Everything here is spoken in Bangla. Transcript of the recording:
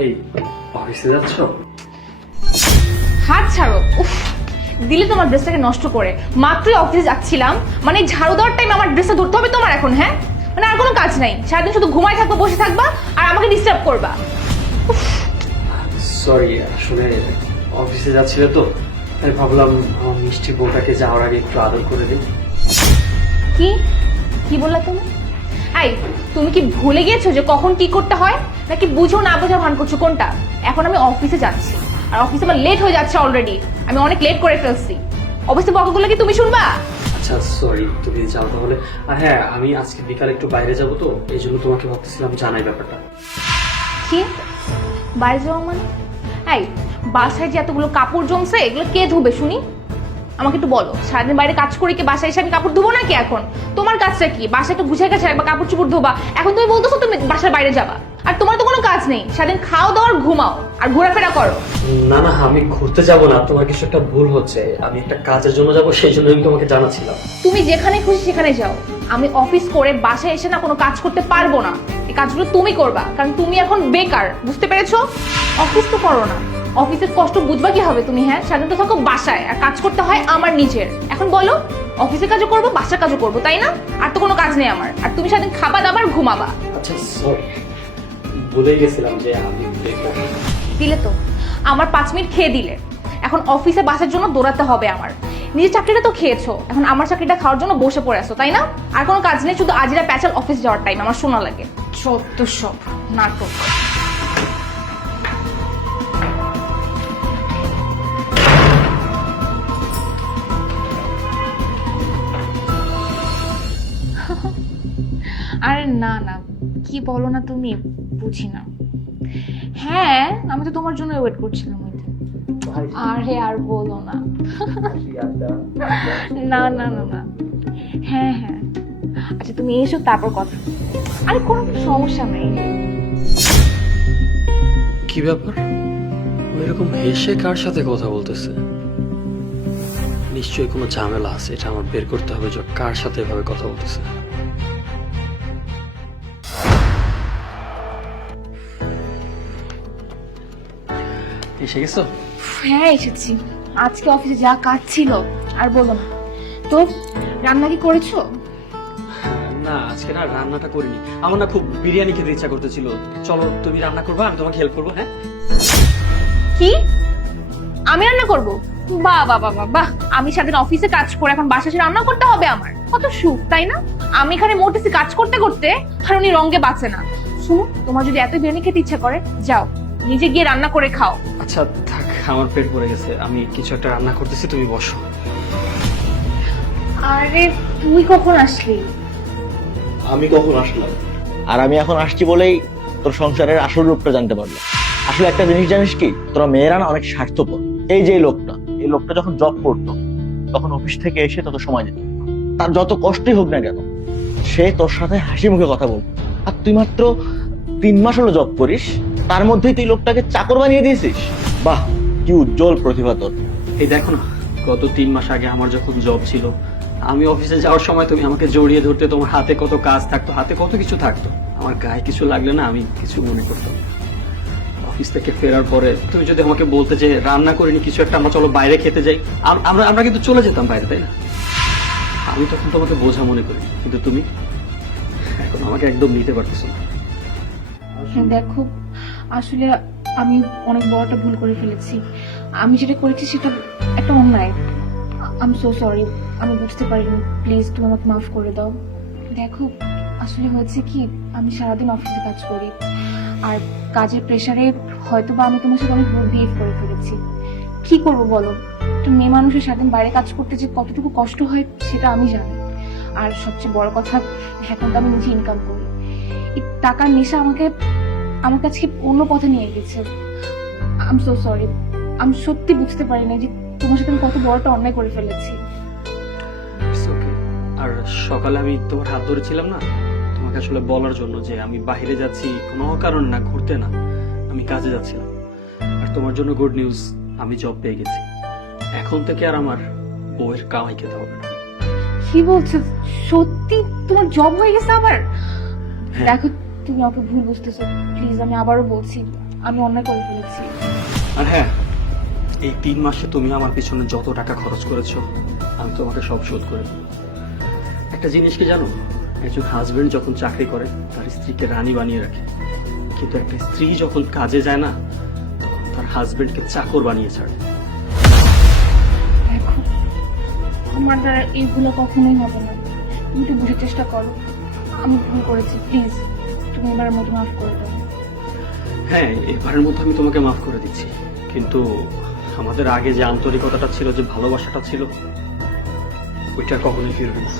এই অফিসে যাচ্ছ? হাত ছাড়ো। উফ, দিলে তোমার ড্রেসটাকে নষ্ট করে। মাত্রই অফিসে যাচ্ছিলাম, মানে ঝাড়ু দেওয়ার টাইম আমার ড্রেসটা ধরতে হবে তোমার এখন? হ্যাঁ, মানে আর কোনো কাজ নাই, সারাদিন শুধু ঘুমাই থাকবা, বসে থাকবা আর আমাকে ডিস্টার্ব করবা। সরি, আসলে অফিসে যাচ্ছিলে তো, তাই ভাবলাম আমার মিষ্টি বউটাকে যাওয়ার আগে একটু আদর করে দিই। কি কি বললা তুমি? এই, তুমি কি ভুলে গিয়েছো যে কখন কি করতে হয়, নাকি বুঝো না বোঝা ভান করছো কোনটা? এখন আমি অফিসে যাচ্ছি, আর অফিসে আমার লেট হয়ে যাচ্ছে অলরেডি। আমি অনেক লেট করে ফেলছি। অবশ্যই বকাগুলো কি তুমি শুনবা? আচ্ছা সরি, তুমি যাও তাহলে। আর হ্যাঁ, আমি আজকে বিকালে একটু বাইরে যাবো তো, এই জন্য তোমাকে ভাবতেছিলাম জানাই ব্যাপারটা। কি বাইরে যাওয়া মানে? এই, বাসায় যে এতগুলো কাপড় জমছে, এগুলো কে ধুবে শুনি? আমাকে একটু বলো, সারাদিন বাইরে কাজ করে কি বাসায় এসে আমি কাপড় ধুবো নাকি? এখন তোমার কাজটা কি? বাসায় তো গুছিয়ে গেছে একবার কাপড় চোপড় ধোবা, এখন তুমি বলতেছো তুমি বাসার বাইরে যাবা, আর তোমার তো কোনো কাজ নেই, সারাদিন খাও দাও আর ঘুমাও আর ঘোরাফেরা করো। না না, আমি ঘুরতে যাব না, তোমার কিছু একটা ভুল হচ্ছে। আমি একটা কাজের জন্য যাব, সেই জন্য আমি তোমাকে জানাচ্ছিলাম। তুমি যেখানে খুশি সেখানে যাও, আমি অফিস করে বাসায় এসে না কোনো কাজ করতে পারবো না। এই কাজগুলো তুমি করবা, কারণ তুমি এখন বেকার, বুঝতে পেরেছো? অফিস তো করো না, অফিসের কষ্ট বুঝবা কি হবে তুমি? হ্যাঁ, সারাদিন তো থাকো বাসায় আর কাজ করতে হয় আমার নিজের। এখন বলো, অফিসের কাজও করবো বাসার কাজও করবো, তাই না? আর তো কোনো কাজ নেই আমার, আর তুমি সারাদিন খাবা দাবা আর ঘুমাবা। আচ্ছা সরি, ভুলেই গেছিলাম যে আমি বেকার। দিলে তো আমার 5 মিনিট খেয়ে দিলে, এখন অফিসে বাসার জন্য দৌড়াতে হবে আমার। নিজের চাকরিটা তো খেয়েছো, এখন আমার চাকরিটা খাওয়ার জন্য বসে পড়ে আছো, তাই না? আর কোনো কাজ নেই, শুধু আজিরা প্যাচাল অফিস যাওয়ার টাইম আমার শোনা লাগে। সত্য সব নাটক। আরে না না, কি বলো না তুমি, বুঝি না। হ্যাঁ, আমি তো তোমার জন্য ওয়েট করছিলাম ওই দিন। আরে আর বলো না। না না না না, হ্যাঁ হ্যাঁ, আচ্ছা তুমি এসো তারপর কথা। আরে কোনো সমস্যা নেই। কি ব্যাপার, এরকম হেসে কার সাথে কথা বলতেছে? নিশ্চয়ই কোনো ঝামেলা আছে, এটা আমার বের করতে হবে যে কার সাথে এভাবে কথা বলতেছে। এসে গেছো? হ্যাঁ এসেছি। আজকে অফিসে যা কাজ ছিল আর বলো না। তো রান্না কি করেছো? না, আজকে না রান্নাটা করিনি। আমার না খুব বিরিয়ানি খেতে ইচ্ছা করতেছিল। চলো তুমি রান্না করবা, আমি তোমাকে হেল্প করবো। হ্যাঁ, কি আমি রান্না করব? বাহ বাহ বাহ বাহ বাহ, আমি সারাদিন অফিসে কাজ করে এখন বাসায় এসে রান্না করতে হবে আমার? কত সুখ, তাই না? আমি এখানে মোটেছি কাজ করতে করতে, আর উনি রঙে বাঁচে না। শুনো, তোমার যদি এত বিরিয়ানি খেতে ইচ্ছা করে, যাও নিজে গিয়ে রান্না করে খাও। আচ্ছা থাক, আমার পেট ভরে গেছে, আমি কিছু একটা রান্না করতেছি, তুমি বসো। আরে তুই কখন আসলি? আমি কখন আসলাম? আর আমি এখন আসছি বলেই তোর সংসারের আসল রূপটা জানতে পারলাম। আসলে একটা জিনিস জানিস কি, তোরা মেয়েরা না অনেক স্বার্থপর। এই যে এই লোকটা যখন জব করতো, তখন অফিস থেকে এসে তত সময় দিত। তার যত কষ্টই হোক না কেন, সে তোর সাথে হাসি মুখে কথা বলতো। আর তুই মাত্র 3 মাস হলো জব করিস, তার মধ্যেই তুই লোকটাকে চাকর বানিয়ে দিয়েছিস। বাহ, কি উজ্জ্বল প্রতিভা তোর। এই দেখো না, গত 3 মাস আগে আমার যখন জব ছিল, আমি অফিসে যাওয়ার সময় তুমি আমাকে জড়িয়ে ধরতে, তোমার হাতে কত কাজ থাকতো, হাতে কত কিছু থাকতো। আমার গায়ে কিছু লাগলে না আমি কিছু মনে করতাম না। অফিস থেকে ফেরার পরে তুমি যদি আমাকে বলতে যে রান্না করিনি কিছু একটা, আমরা চলো বাইরে খেতে যাই, আমরা আমরা কিন্তু চলে যেতাম বাইরে, তাই না? আমি তখন তোমাকে বোঝা মনে করি, কিন্তু তুমি এখন আমাকে একদম নিতে পারতেছো না। দেখো, আসলে আমি অনেক বড় একটা ভুল করে ফেলেছি। আমি যেটা করেছি সেটা একটা অন্যায়। আমি সো সরি, আমি বুঝতে পারিনি। প্লিজ তুমি আমাকে মাফ করে দাও। দেখো, আসলে হয়েছে কি, আমি সারাদিন অফিসে কাজ করি, আর কাজের প্রেশারে হয়তো বা আমি তোমার সাথে অনেক রুড বিহেভ করে ফেলেছি। কি করবো বলো, একটা মেয়ে মানুষের সারাদিন বাইরে কাজ করতে যে কতটুকু কষ্ট হয় সেটা আমি জানি। আর সবচেয়ে বড় কথা, এখন তো আমি নিজে ইনকাম করি। এই টাকার নেশা আমাকে আমার কাছে অন্য পথে নিয়ে গেছে। I am so sorry. আমি সত্যি বুঝতে পারি না যে তোমার সাথে আমি কত বড়টা অন্যায় করে ফেলেছি। It's okay. আর সকালে আমি তোমার হাত ধরেছিলাম না, তোমাকে আসলে বলার জন্য যে আমি বাইরে যাচ্ছি কোনো কারণ না, ঘুরতে না, আমি কাজে যাচ্ছিলাম। আর তোমার জন্য গুড নিউজ, আমি জব পেয়ে গেছি। এখন থেকে আর আমার বউয়ের কামাই খেতে হবে না। কি বলছো? সত্যি তোমার জব হয়ে গেছে আবার? হ্যাঁ। দেখো, তুমি আমাকে ভুল বুঝতেছো। প্লিজ, আমি আবারও বলছি, আমি অন্যায় করে ফেলেছি। আর হ্যাঁ, এই 3 মাসে তুমি আমার পিছনে যত টাকা খরচ করেছো আমি তোমাকে সব শোধ করে দেব। একটা জিনিস কি জানো, একজন হাজবেন্ড যখন চাকরি করে তার স্ত্রীকে রানী বানিয়ে রাখে, কিন্তু একটা স্ত্রী যখন কাজে যায় না তখন তার হাজবেন্ডকে চাকর বানিয়ে ছাড়ে। দেখো, আমার দ্বারা এইগুলো কখনোই হবে না। তুমি একটু বুঝার চেষ্টা করো। আমি ভুল করেছি, প্লিজ তুমি এবারের মতো মাফ করে দাও। হ্যাঁ, এবারের মধ্যে আমি তোমাকে মাফ করে দিচ্ছি, কিন্তু আমাদের আগে যে আন্তরিকতাটা ছিল, যে ভালোবাসাটা ছিল, ওইটা কখনোই ফিরবে না।